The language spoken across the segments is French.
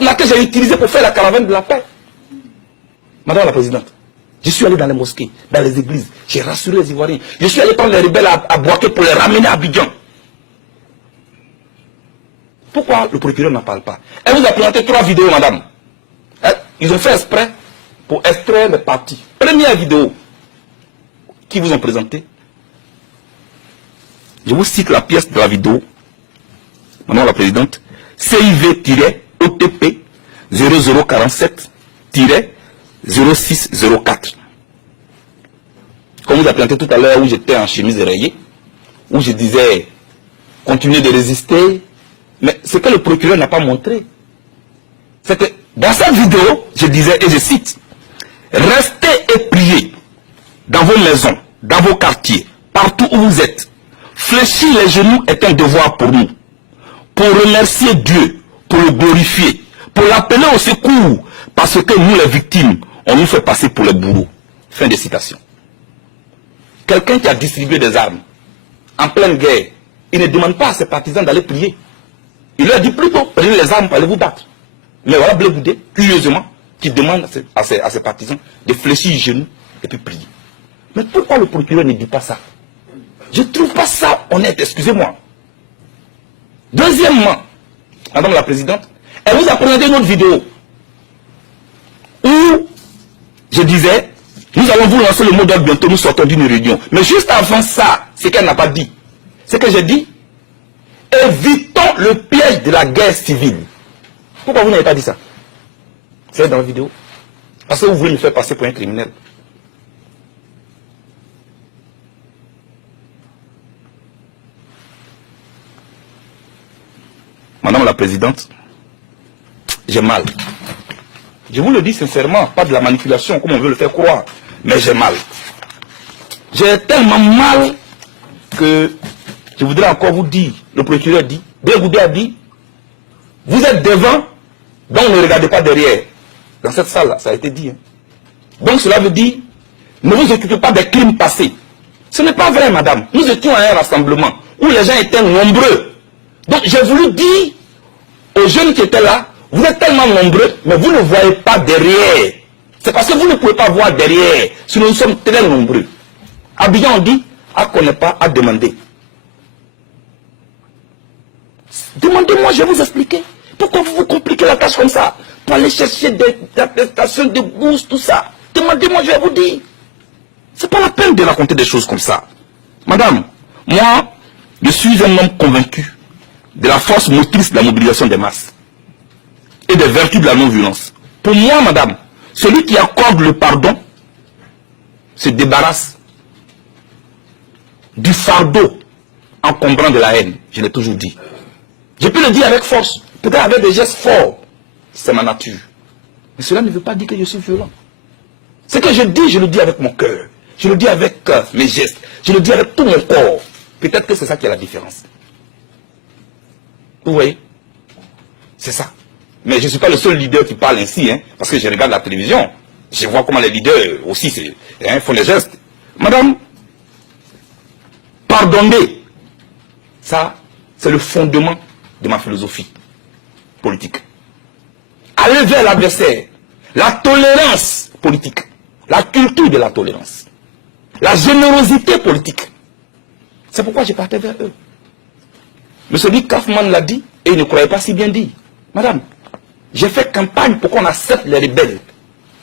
là que j'ai utilisé pour faire la caravane de la paix. Madame la Présidente, je suis allé dans les mosquées, dans les églises, j'ai rassuré les Ivoiriens. Je suis allé prendre les rebelles à Boaké pour les ramener à Abidjan. Pourquoi le procureur n'en parle pas? Elle vous a présenté 3 vidéos, madame. Ils ont fait exprès pour extraire les parties. Première vidéo qui vous ont présenté. Je vous cite la pièce de la vidéo. Madame la Présidente. CIV-OTP 0047-0604. Comme vous a présenté tout à l'heure où j'étais en chemise rayée, où je disais continuez de résister. Mais ce que le procureur n'a pas montré, c'est que dans cette vidéo, je disais, et je cite, restez et priez dans vos maisons, dans vos quartiers, partout où vous êtes. Fléchir les genoux est un devoir pour nous. Pour remercier Dieu, pour le glorifier, pour l'appeler au secours, parce que nous les victimes, on nous fait passer pour les bourreaux. Fin de citation. Quelqu'un qui a distribué des armes en pleine guerre, il ne demande pas à ses partisans d'aller prier. Il leur dit plutôt, prenez les armes pour aller vous battre. Mais voilà Blé Goudé, curieusement, qui demande à ses partisans de fléchir les genoux et puis prier. Mais pourquoi le procureur ne dit pas ça? Je ne trouve pas ça honnête, excusez-moi. Deuxièmement, Madame la Présidente, elle vous a présenté une autre vidéo où je disais, nous allons vous lancer le mot d'ordre bientôt, nous sortons d'une réunion. Mais juste avant ça, ce qu'elle n'a pas dit, c'est que j'ai dit, évitons le piège de la guerre civile. Pourquoi vous n'avez pas dit ça? C'est dans la vidéo. Parce que vous voulez me faire passer pour un criminel. Madame la Présidente, j'ai mal. Je vous le dis sincèrement, pas de la manipulation comme on veut le faire croire, mais j'ai mal. J'ai tellement mal que je voudrais encore vous dire, le procureur dit, Blé Goudé a dit, vous êtes devant, donc ne regardez pas derrière. Dans cette salle-là, ça a été dit. Hein. Donc cela veut dire, ne vous occupez pas des crimes passés. Ce n'est pas vrai, madame. Nous étions à un rassemblement où les gens étaient nombreux. Donc j'ai voulu dire aux jeunes qui étaient là, vous êtes tellement nombreux, mais vous ne voyez pas derrière. C'est parce que vous ne pouvez pas voir derrière, sinon nous sommes très nombreux. Abidjan, on dit, à connaître pas, à demander. Demandez-moi, je vais vous expliquer. Pourquoi vous vous compliquez la tâche comme ça? Pour aller chercher des attestations de bourse, tout ça. Demandez-moi, je vais vous dire. C'est pas la peine de raconter des choses comme ça. Madame, moi, je suis un homme convaincu de la force motrice de la mobilisation des masses et des vertus de la non-violence. Pour moi, madame, celui qui accorde le pardon se débarrasse du fardeau encombrant de la haine. Je l'ai toujours dit. Je peux le dire avec force, peut-être avec des gestes forts. C'est ma nature. Mais cela ne veut pas dire que je suis violent. Ce que je dis, je le dis avec mon cœur. Je le dis avec mes gestes. Je le dis avec tout mon corps. Peut-être que c'est ça qui est la différence. Vous voyez? C'est ça. Mais je ne suis pas le seul leader qui parle ainsi, hein, parce que je regarde la télévision. Je vois comment les leaders aussi font des gestes. Madame, pardonnez. Ça, c'est le fondement de ma philosophie politique. Aller vers l'adversaire. La tolérance politique. La culture de la tolérance. La générosité politique. C'est pourquoi je partais vers eux. M. Dick Kaufmann l'a dit et il ne croyait pas si bien dit. Madame, j'ai fait campagne pour qu'on accepte les rebelles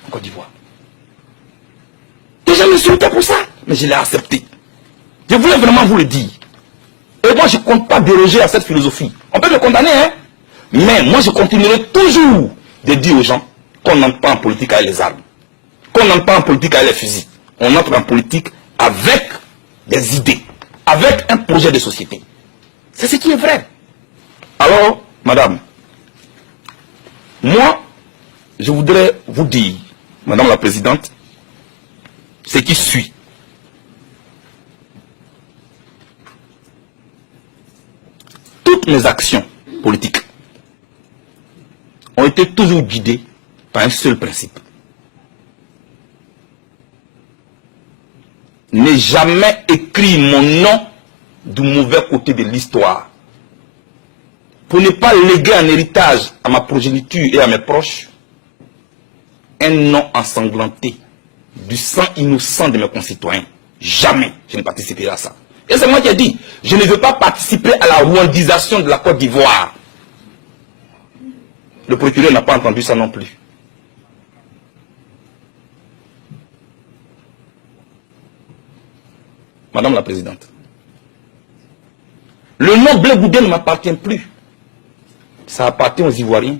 en Côte d'Ivoire. Déjà m'insultaient pour ça, mais je l'ai accepté. Je voulais vraiment vous le dire. Et moi, je ne compte pas déroger à cette philosophie. On peut me condamner, hein. Mais moi, je continuerai toujours de dire aux gens qu'on n'entre pas en politique avec les armes. Qu'on n'entre pas en politique avec les fusils. On entre en politique avec des idées. Avec un projet de société. C'est ce qui est vrai. Alors, madame, moi, je voudrais vous dire, madame la présidente, ce qui suit. Toutes mes actions politiques ont été toujours guidées par un seul principe. Ne jamais écrire mon nom du mauvais côté de l'histoire. pour ne pas léguer en héritage à ma progéniture et à mes proches un nom ensanglanté du sang innocent de mes concitoyens. Jamais je ne participerai à ça. Et c'est moi qui ai dit, je ne veux pas participer à la rwandisation de la Côte d'Ivoire. Le procureur n'a pas entendu ça non plus. Madame la Présidente, le nom Blé Goudé ne m'appartient plus. Ça appartient aux Ivoiriens,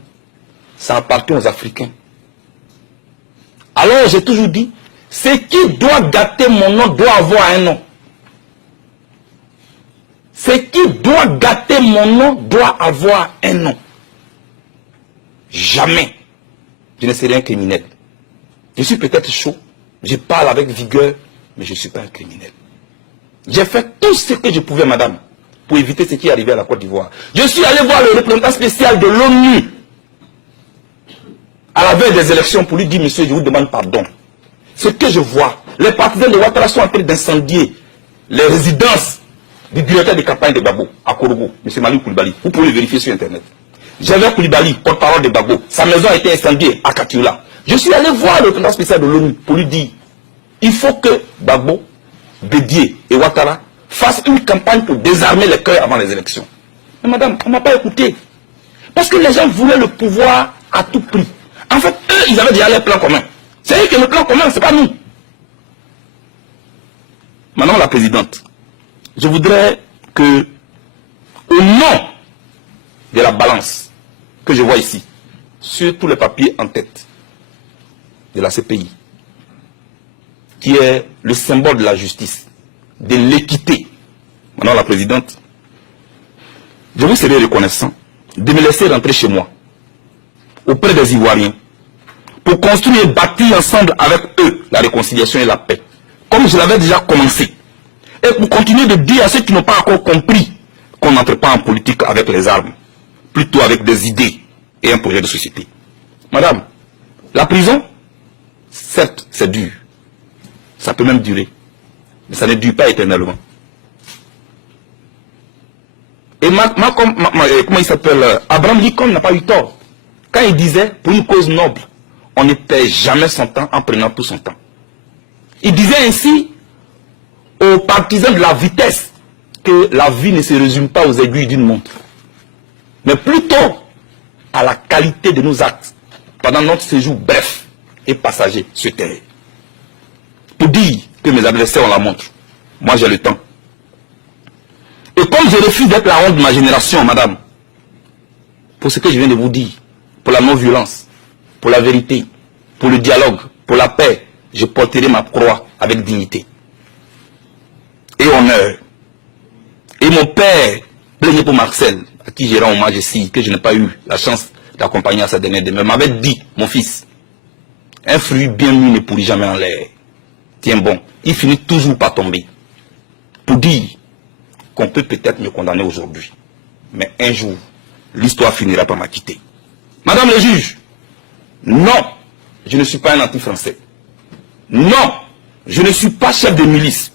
ça appartient aux Africains. Alors j'ai toujours dit, ce qui doit gâter mon nom doit avoir un nom. Ce qui doit gâter mon nom doit avoir un nom. Jamais je ne serai un criminel. Je suis peut-être chaud, je parle avec vigueur, mais je ne suis pas un criminel. J'ai fait tout ce que je pouvais, madame, pour éviter ce qui est arrivé à la Côte d'Ivoire. Je suis allé voir le représentant spécial de l'ONU à la veille des élections pour lui dire, monsieur, je vous demande pardon. Ce que je vois, les partisans de Ouattara sont en train d'incendier les résidences du directeur de campagne de Gbagbo à Korogo, M. Malick Coulibaly. Vous pouvez le vérifier sur Internet. J'avais Coulibaly, porte-parole de Gbagbo. Sa maison a été incendiée à Katioula. Je suis allé voir le représentant spécial de l'ONU pour lui dire, il faut que Gbagbo, Bédié et Ouattara fassent une campagne pour désarmer les cœurs avant les élections. Mais madame, on ne m'a pas écouté. Parce que les gens voulaient le pouvoir à tout prix. En fait, eux, ils avaient déjà leur plan commun. C'est eux qui ont le plan commun, ce n'est pas nous. Madame la Présidente, je voudrais que, au nom de la balance que je vois ici, sur tous les papiers en tête de la CPI, qui est le symbole de la justice, de l'équité, Madame la Présidente, je vous serai reconnaissant de me laisser rentrer chez moi, auprès des Ivoiriens, pour construire et bâtir ensemble avec eux la réconciliation et la paix, comme je l'avais déjà commencé. Et pour continuer de dire à ceux qui n'ont pas encore compris qu'on n'entre pas en politique avec les armes, plutôt avec des idées et un projet de société. Madame, la prison, certes, c'est dur. Ça peut même durer. Mais ça ne dure pas éternellement. Et comment il s'appelle, Abraham Lincoln n'a pas eu tort. Quand il disait, pour une cause noble, on ne perd jamais son temps en prenant tout son temps. Il disait ainsi aux partisans de la vitesse que la vie ne se résume pas aux aiguilles d'une montre, mais plutôt à la qualité de nos actes pendant notre séjour bref et passager sur terre. Pour dire que mes adversaires ont la montre, moi j'ai le temps. Et comme je refuse d'être la honte de ma génération, madame, pour ce que je viens de vous dire, pour la non-violence, pour la vérité, pour le dialogue, pour la paix, je porterai ma croix avec dignité et honneur. Et mon père, Blé pour Marcel, à qui j'ai rendu hommage ici, que je n'ai pas eu la chance d'accompagner à sa dernière demeure, m'avait dit, mon fils, un fruit bien mûr ne pourrit jamais en l'air. Tiens bon, il finit toujours par tomber. Pour dire qu'on peut peut-être me condamner aujourd'hui, mais un jour, l'histoire finira par m'acquitter. Madame le juge, non, je ne suis pas un anti-français. Non, je ne suis pas chef de milice.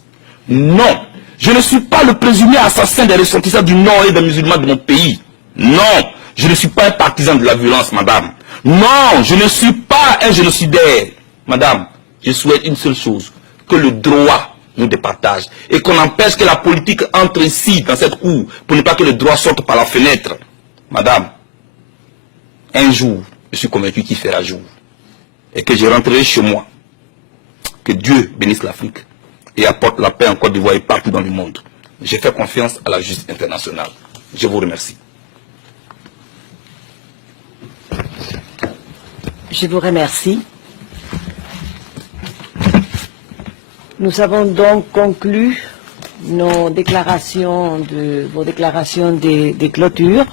Non, je ne suis pas le présumé assassin des ressortissants du Nord et des musulmans de mon pays. Non, je ne suis pas un partisan de la violence, madame. Non, je ne suis pas un génocidaire. Madame, je souhaite une seule chose, que le droit nous départage et qu'on empêche que la politique entre ici, dans cette cour, pour ne pas que le droit sorte par la fenêtre. Madame, un jour, je suis convaincu qu'il fera jour et que je rentrerai chez moi. Que Dieu bénisse l'Afrique et apporte la paix en Côte d'Ivoire et partout dans le monde. J'ai fait confiance à la justice internationale. Je vous remercie. Je vous remercie. Nous avons donc conclu vos déclarations de clôture.